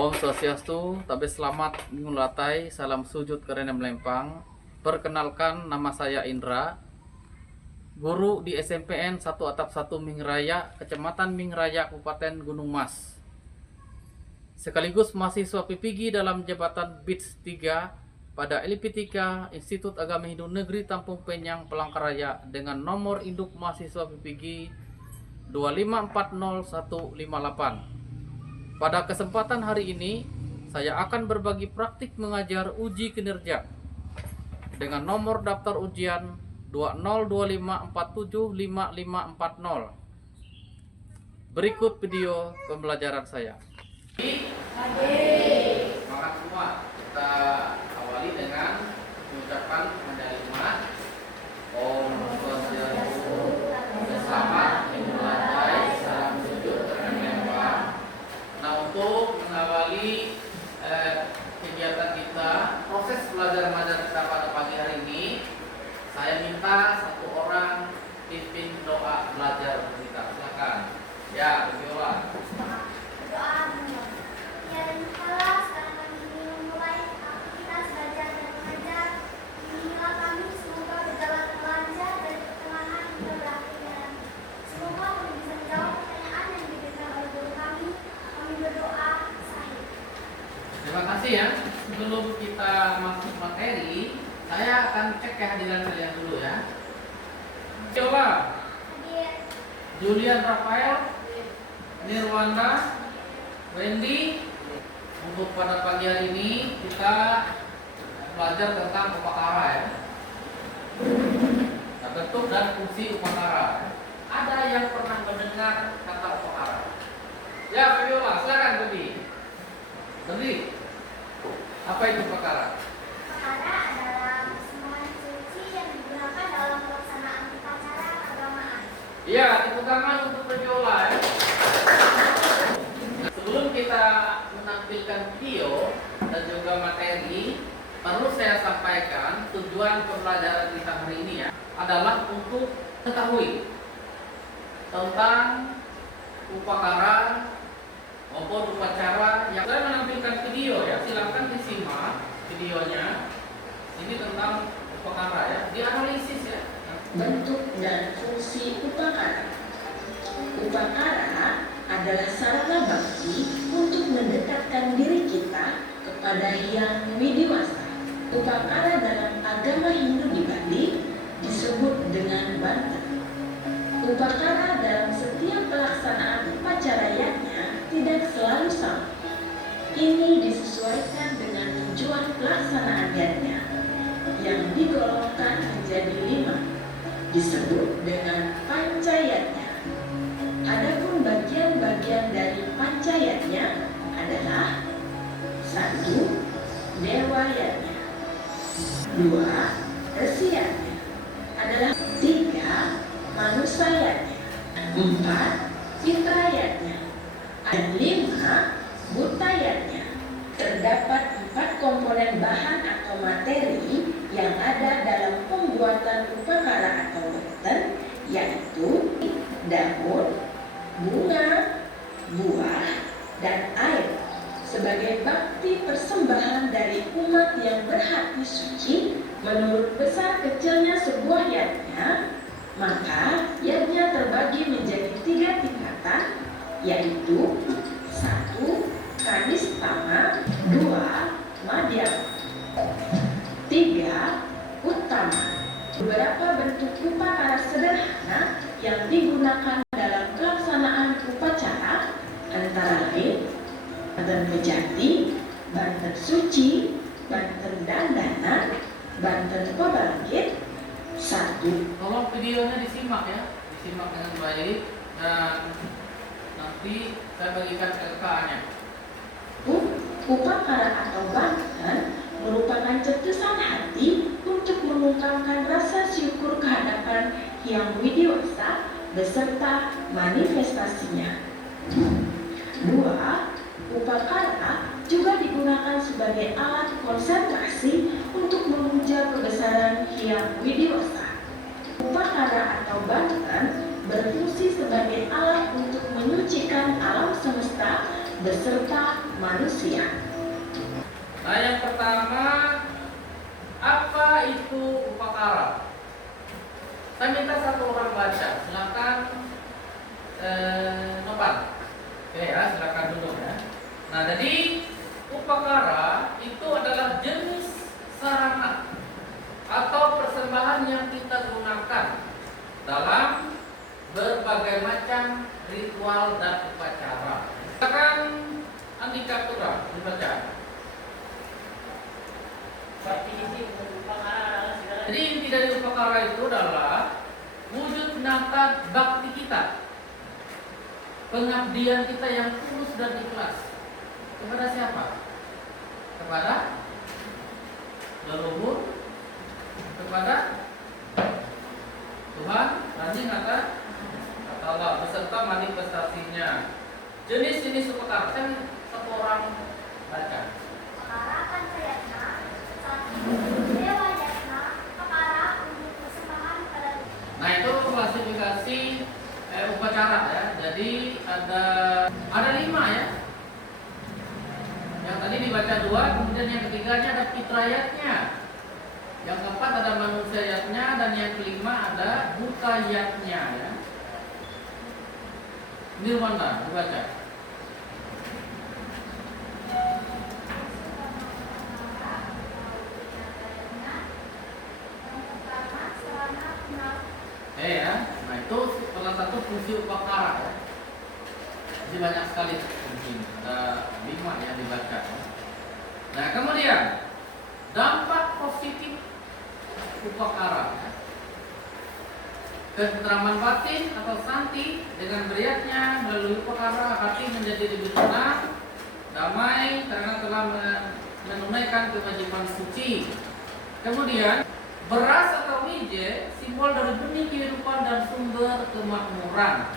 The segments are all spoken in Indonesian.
Om Swastiastu, tabe selamat minggu latai, salam sujud karena melempang. Perkenalkan, nama saya Indra, guru di SMPN 1 Atap 1 Mingraya, Kecamatan Mingraya, Kabupaten Gunung Mas. Sekaligus mahasiswa PPG dalam jabatan BITS 3 pada LP3 Institut Agama Hindu Negeri Tampung Penyang, Palangkaraya dengan nomor induk mahasiswa PPG 2540158. Pada kesempatan hari ini, saya akan berbagi praktik mengajar uji kinerja dengan nomor daftar ujian 2025475540. Berikut video pembelajaran saya. Semangat semua. Kita awali dengan mengucapkan hamdalah. Om Swastiastu, selamat dimulai, salam sujud terlempang. Nah, untuk mengawali kegiatan kita, proses belajar mengajar kita pada pagi hari ini, saya minta satu orang pimpin doa belajar kita. Silakan. Ya, Viola. Doa ya dan kala sekarang kami ingin memulai aktivitas belajar dan mengajar. Inilah kami semoga berjalan lancar dan pertengahan hingga berakhir. Semoga kami bisa menjawab pertanyaan yang diberikan oleh guru kami. Kami berdoa sahih. Terima kasih ya. Sebelum kita masuk materi, saya akan cek kehadiran kalian dulu ya. Viola, Hadir. Julian Rafael, Nirwanda, Wendy. Untuk pada pagi hari ini kita belajar tentang upakara ya. Nah, bentuk dan fungsi upakara. Ada yang pernah mendengar kata upakara? Ya, Viola, silakan Wendy. Wendy, apa itu upakara? Perkara adalah kesemuan suci yang digunakan dalam pelaksanaan upacara keagamaan. Iya, tepuk tangan untuk Viola ya. Sebelum kita menampilkan video dan juga materi, perlu saya sampaikan tujuan pembelajaran kita hari ini ya adalah untuk mengetahui tentang upakara maupun upacara yang saya menampilkan video ya. Silakan disimak videonya. Ini tentang upakara ya, dianalisis ya. Bentuk dan fungsi upakara. Upakara adalah sarana bakti untuk mendekatkan diri kita kepada Hyang Widiwasa. Upakara dalam agama Hindu di Bali disebut dengan banter. Upakara dalam setiap pelaksanaan upacara yajna tidak selalu sama. Ini disesuaikan dengan tujuan pelaksanaan yajna yang digolongkan menjadi 5, disebut dengan pancayatnya. Adapun bagian-bagian dari pancayatnya adalah 1. Dewa yatnya, 2. Resiyatnya adalah 3. Manusayatnya, 4. Fitrayatnya, dan 5. Butayatnya. Terdapat 4 komponen bahan atau materi yang ada dalam pembuatan upakara atau banter, yaitu daun, bunga, buah, dan air. Sebagai bakti persembahan dari umat yang berhati suci, menurut besar kecilnya sebuah yajna, maka yajna terbagi menjadi 3 tingkatan, yaitu 1. Kanistama, 2. Madhyama, 3. Utama. Beberapa bentuk upakara sederhana yang digunakan dalam pelaksanaan upacara antara lain banten pejati, banten suci, banten dandanan, banten pebangkit. 1. Tolong videonya disimak ya, disimak dengan baik dan nanti saya bagikan LK-nya. Upakara atau banten merupakan cetusan hati untuk mengungkapkan rasa syukur kehadapan Hyang Widiwasa beserta manifestasinya. 2. Upakara juga digunakan sebagai alat konsentrasi untuk memuja kebesaran Hyang Widiwasa. Upakara atau banten berfungsi sebagai alat untuk menyucikan alam semesta beserta manusia. Nah, yang pertama, apa itu upakara? Saya minta satu orang baca, silakan Nopan. Oke ya, silakan dulu ya. Nah, jadi upakara itu adalah jenis sarana atau persembahan yang kita gunakan dalam berbagai macam ritual dan upacara. Silakan Andika Putra dibaca. Jadi inti dari upakara itu adalah wujud nyata bakti kita, pengabdian kita yang tulus dan ikhlas. Kepada siapa? Kepada leluhur, kepada Tuhan, nanti kata Allah beserta manifestasinya. Jenis-jenis upakara, kan satu orang baca. Upakara pancayatna, sati, dewa yatna, upakara untuk persembahan pada Tuhan. Nah, itu klasifikasi upacara ya. Jadi ada 5 ya. Yang tadi dibaca 2, kemudian yang ketiganya ada fitrayatnya. Yang keempat ada manusiayatnya, dan yang kelima ada butayatnya ya. Nirwana dibaca. Ya, nah itu salah satu fungsi upakara ya. Jadi banyak sekali fungsi, ada 5 yang dibaca. Nah, kemudian dampak positif upakara ya. Ketentraman batin atau santi, dengan beriatnya melalui upakara hati menjadi lebih tenang, damai karena telah menunaikan kewajiban suci. Kemudian beras atau wije simbol dari benih kehidupan dan sumber kemakmuran.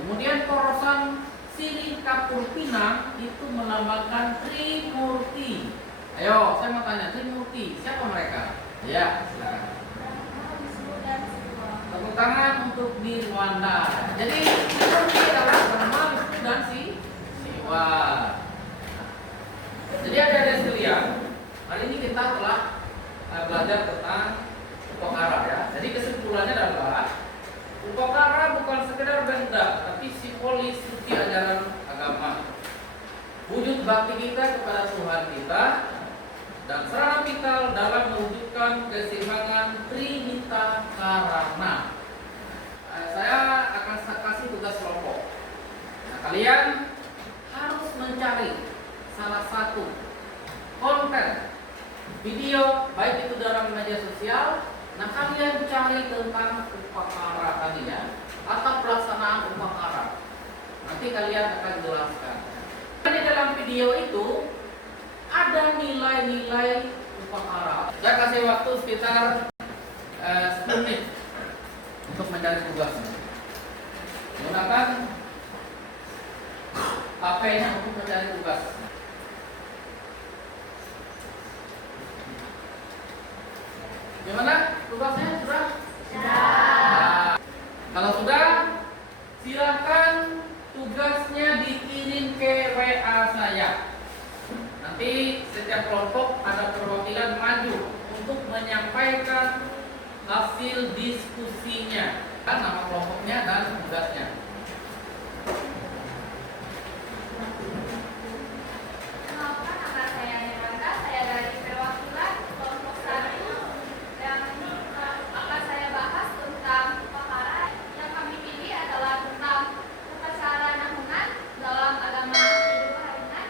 Kemudian porosan sirih kapur pinang itu melambangkan Trimurti. Ayo, saya mau tanya, Trimurti siapa mereka? Ya, silakan. Tepuk tangan untuk Nirwanda. Jadi Trimurti adalah Brahma, Wisnu dan Siwa. Jadi adik-adik sekalian, hari ini kita telah belajar tentang upakara ya. Jadi kesimpulannya adalah upakara bukan sekedar benda, tapi simbolis suci ajaran agama. Wujud bakti kita kepada Tuhan kita dan sarana vital dalam mewujudkan keseimbangan Trinita Karana. Saya akan kasih tugas kelompok. Nah, kalian harus mencari salah satu konten video, baik itu dalam media sosial. Nah, kalian cari tentang upakara tadi ya, atau pelaksanaan upakara. Nanti kalian akan jelaskan. Di dalam video itu ada nilai-nilai upakara. Saya kasih waktu sekitar 10 menit untuk mencari tugasnya. Gunakan HP-nya untuk mencari tugas. Gimana? Tugasnya sudah? Sudah. Kalau sudah, silahkan tugasnya dikirim ke WA saya. Nanti setiap kelompok ada perwakilan maju untuk menyampaikan hasil diskusinya, kan nama kelompoknya dan tugasnya. Kenalkan, nama saya Nirwanda, saya dari perwakilan kelompok 1. Dan akan saya bahas tentang upakara. Yang kami pilih adalah tentang upacara nahunan dalam agama Hindu Harinan.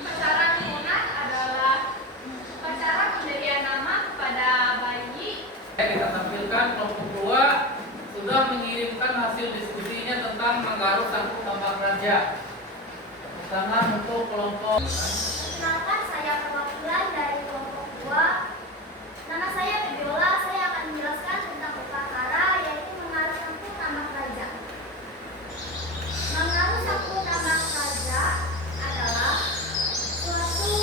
Upacara nahunan adalah upacara pemberian nama kepada bayi. Kita tampilkan kelompok 2 sudah mengirimkan hasil diskusinya tentang menggaruk sangkut tambah raja. Tangan untuk kelompok. Perkenalkan, saya perwakilan dari kelompok 2. Nama saya Febiola. Saya akan menjelaskan tentang upacara, yaitu mengaruh sangkut tambah raja. Mengaruh sangkut tambah raja adalah suatu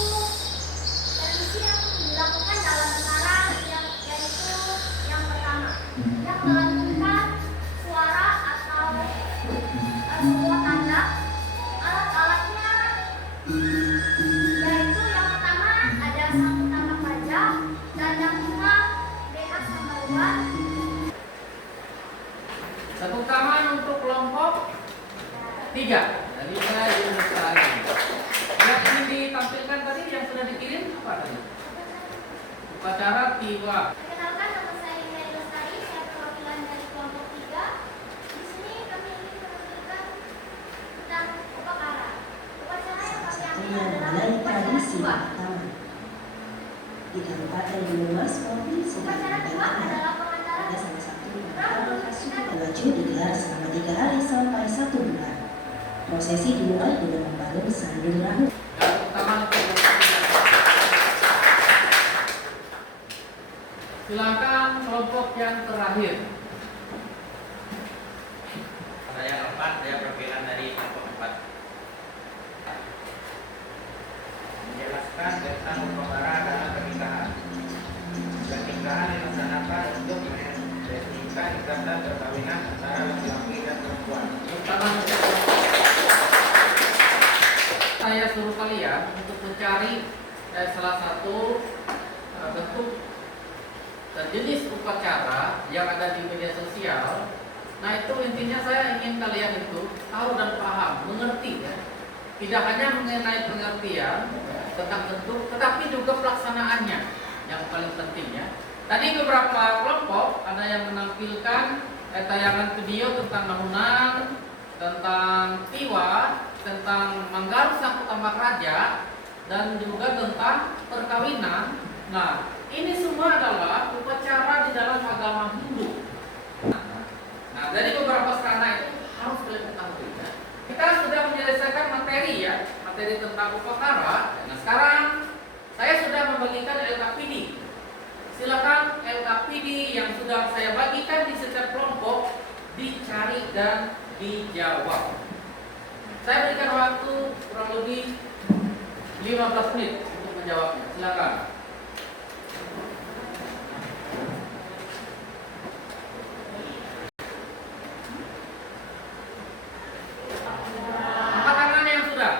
tradisi yang dilakukan dalam acara melantunkan suara atau sebuah tanda. Alat-alatnya yaitu yang pertama ada sapu tamak baja dan yang kedua BH sama luar. Tepuk tangan untuk kelompok 3. Jadi saya diusahakan. Yang ini ditampilkan tadi yang sudah dikirim apa tadi? Upacara tiba. Perkenalkan, nama saya Indah Lestari, saya perwakilan dari kelompok 3. Di sini kami ingin menampilkan tentang upacara. Upacara yang kami ambil adalah Mengenai upacara tradisi tiba. pertama di Kabupaten Banyumas, Provinsi Upacara tiba Kalimantan Tengah, adalah pengantaran ada salah satu upacara khas suku Belaju digelar selama 3 hari sampai 1 bulan. Prosesi dimulai dengan membangun sandung rahu. Tepuk tangan untuk kelompok 3. Silakan kelompok yang terakhir. Saya Alfat, saya perwakilan dari kelompok 4. Menjelaskan tentang upacara dalam pernikahan. Pernikahan dilaksanakan untuk meresmikan ikatan perkawinan antara laki-laki dan perempuan. Tepuk tangan untuk kelompok. Saya suruh kalian untuk mencari salah satu bentuk dan jenis upacara yang ada di media sosial. Nah, itu intinya saya ingin kalian itu tahu dan paham, mengerti ya. Tidak hanya mengenai pengertian tentang bentuk, tetapi juga pelaksanaannya yang paling penting ya. Tadi beberapa kelompok ada yang menampilkan tayangan video tentang nahunan, tentang tiwa, tentang manggaru sang utama raja, dan juga tentang perkawinan. Nah, ini semua adalah upacara di dalam agama Hindu. Nah, dari beberapa sarana itu harus kalian ketahui ya. Kita sudah menyelesaikan materi ya, materi tentang upacara. Nah, sekarang saya sudah membagikan LKPD. Silakan LKPD yang sudah saya bagikan di setiap kelompok dicari dan dijawab. Saya berikan waktu kurang lebih 15 menit untuk menjawabnya. Silakan. Angkat tangan yang sudah.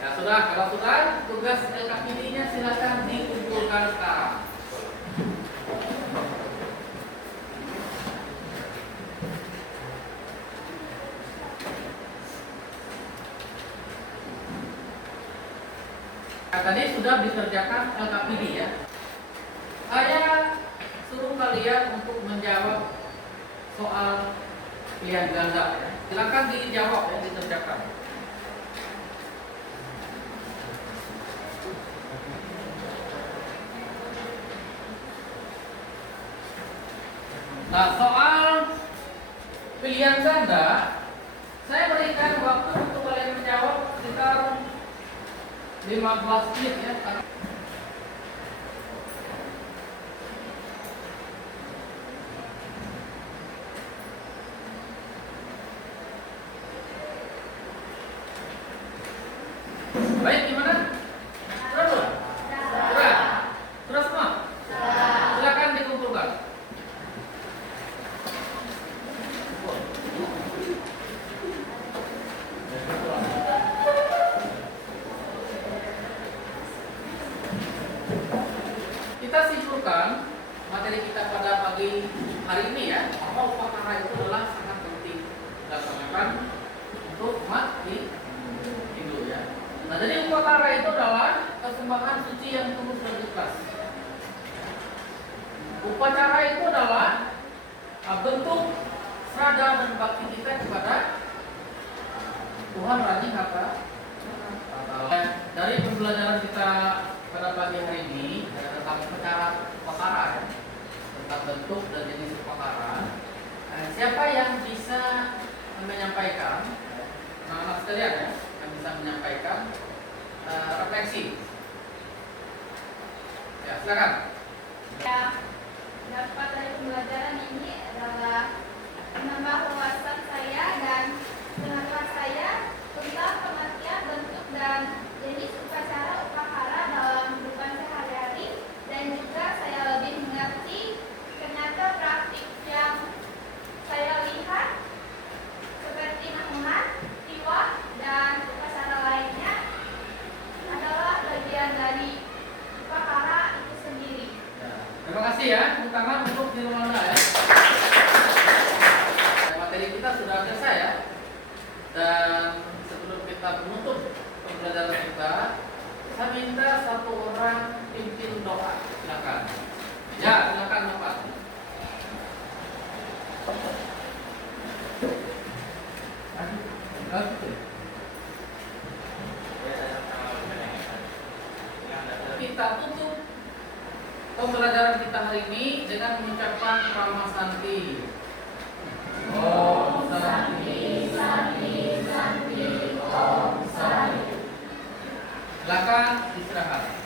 Ya sudah, kalau sudah, tugas LKPD-nya silakan dikumpulkan sekarang. Nah, tadi sudah dikerjakan LKPD ya. Saya suruh kalian untuk menjawab soal pilihan ganda ya. Silakan dijawab ya, dikerjakan. Nah, soal pilihan ganda, saya berikan waktu untuk kalian menjawab sekitar 15 menit ya. Baik, gimana? Sudah belum? Sudah? Sudah semua? Silakan dikumpulkan. Kita simpulkan materi kita pada pagi hari ini ya, bahwa upacara itu adalah sangat penting dilaksanakan untuk umat Hindu ya. Nah, jadi upacara itu adalah persembahan suci yang tulus dan ikhlas. Upacara itu adalah bentuk serada dan bakti kita kepada Tuhan Raja Kata. Dari pembelajaran kita pada pagi hari ini tentang upacara ya, tentang bentuk dan jenis upacara. Siapa yang bisa menyampaikan, anak sekalian ya, yang bisa menyampaikan refleksi? Ya, silakan. Ya, dapat dari pembelajaran ini adalah menambah wawasan saya dan pengetahuan saya tentang pengertian bentuk dan jenis upacara dalam kehidupan sehari-hari, dan juga saya lebih mengerti ternyata praktiknya Terima kasih ya, tepuk tangan untuk Nirwana ya. Materi kita sudah selesai ya. Dan sebelum kita menutup pembelajaran kita, saya minta satu orang pimpin doa. Silakan. Ya, silakan Bapak. Kita tutup pembelajaran kita hari ini dengan mengucapkan Rama Santi. Om Santi, Santi, Santi, Om Santi. Silakan istirahat.